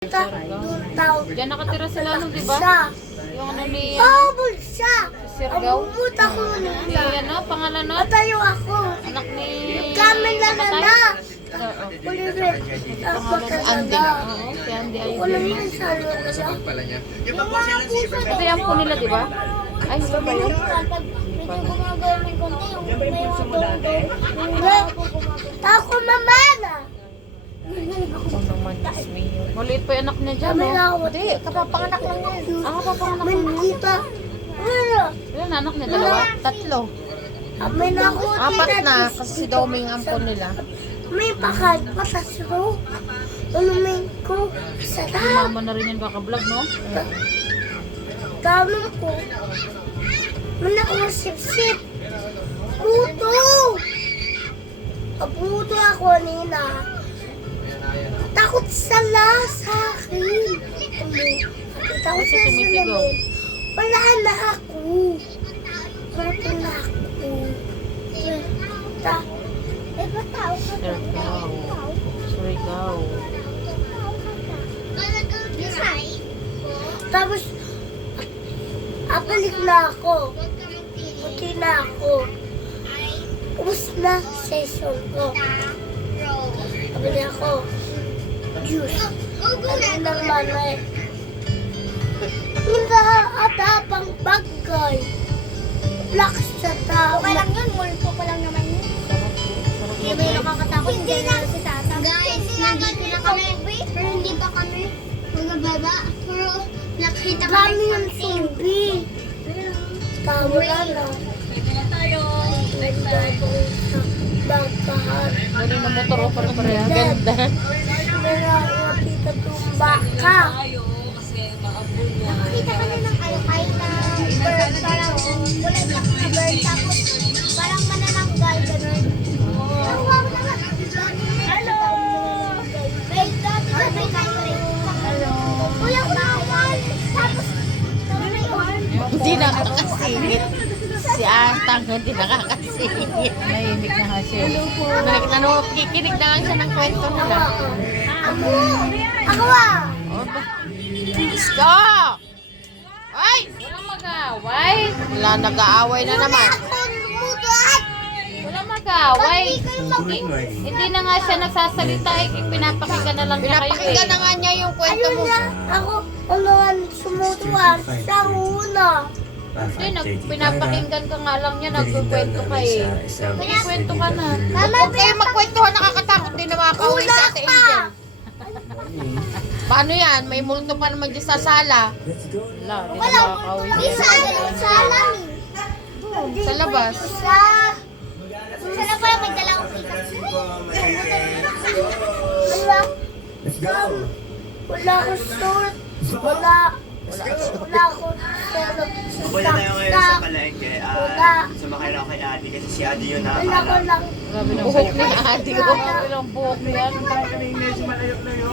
Diyan nakatira sila nung, di ba? Yung ano ni Bulsa! Sirgaw. Pumunta ko Si nila. ano, pangalan nun? Patayo ako. Anak ni... Kami na Patay? na. Oo. Ulitin. Ako Andy. talaga. Oo, si Andy Wala Ayun. yun sa lula. pala niya. Yung Yung mga puso Ito yung po nila, di ba? Ay, ito ba yun? Pag medyo gumagawa ng konti, yung may mga Hindi. Ako mamana. Ako naman, Diyos mio. Maliit pa yung anak niya dyan, Kami na no? ako. Hindi, kapapanganak lang yan. Ah, kapapanganak lang. Mandita. Wala. Ilan anak niya? Dalawa? Tatlo? Kami na ako. Apat na, kasi si Doming ampon nila. May pakal patas ko. Uluming ko. Sarap. Mama na rin yung kakablog, no? Tanong ko. Mana ko sip-sip. Puto. Kaputo ako nina. Takot sala sa akin. Takot Kasi sa sumisigaw. salamin. Wala na ako. Wala na ako. Ba't tao ka? Sirgaw. Sirgaw. Tapos, abalik na ako. Puti na ako. Ubus na session ko. Abalik ako. Juice. Ano ng manay. Hindi atapang bagay. Black sa tao. Okay lang yun. Multo pa lang naman yun. Sarap. Sarap Hindi na ba yung nakakatakot? Hindi lang si tata. Guys, nandito na kami. Pero hindi pa kami magababa. Pero nakita kami ng zombie. Tama na. Pwede na tayo. Next time. Bakahan. Ano na motor o pare-pareha? Ganda. Nakakita itong baka. Tayo. Kasi maabol yan. Nakita kami ng alakay na bird. Parang kulay black na bird. Tapos parang manananggal. Ganun. Hello! Wait, dati na may country. Hello! Kuya, bawal! Tapos, may arm. Hindi nakakasingit. Si Atang hindi nakakasingit. Nahimik na nga siya. Kikinig na lang siya ng kwento nila. Ako! Ako ah! Oh, ba? Stop! Ay! Walang mag-aaway. Wala, nag-aaway na naman. Ako lumugat! Walang mag-aaway. Hindi kayo mag- Hindi na nga siya nagsasalita eh. Pinapakinggan na lang niya kayo eh. Pinapakinggan na nga niya yung kwento Ayun mo. na, ako, unuan, sumutuan, sa una. Hindi, pinapakinggan ka nga lang niya. Nagkukwento ka eh. Nagkukwento ka na. Huwag kayo magkwentuhan, nakakatakot din na makakauwi sa Ate Angel. Paano yan? May multo pa naman dyan sa sala. Wala, di na makakauwi. Isa, sa lamin. Sa labas. Sa labas, may dalawang pikas. Wala. Let's go! Wala akong sword. Wala akong pero Pupunta tayo ngayon sa palengke. Wala. Sumakay na ako kay Adi kasi si Adi yun Wala ko nakakaalam. lang. Grabe ng Buhok ni Ate. Grabe ng buhok niyan. Kanina si malayo-layo.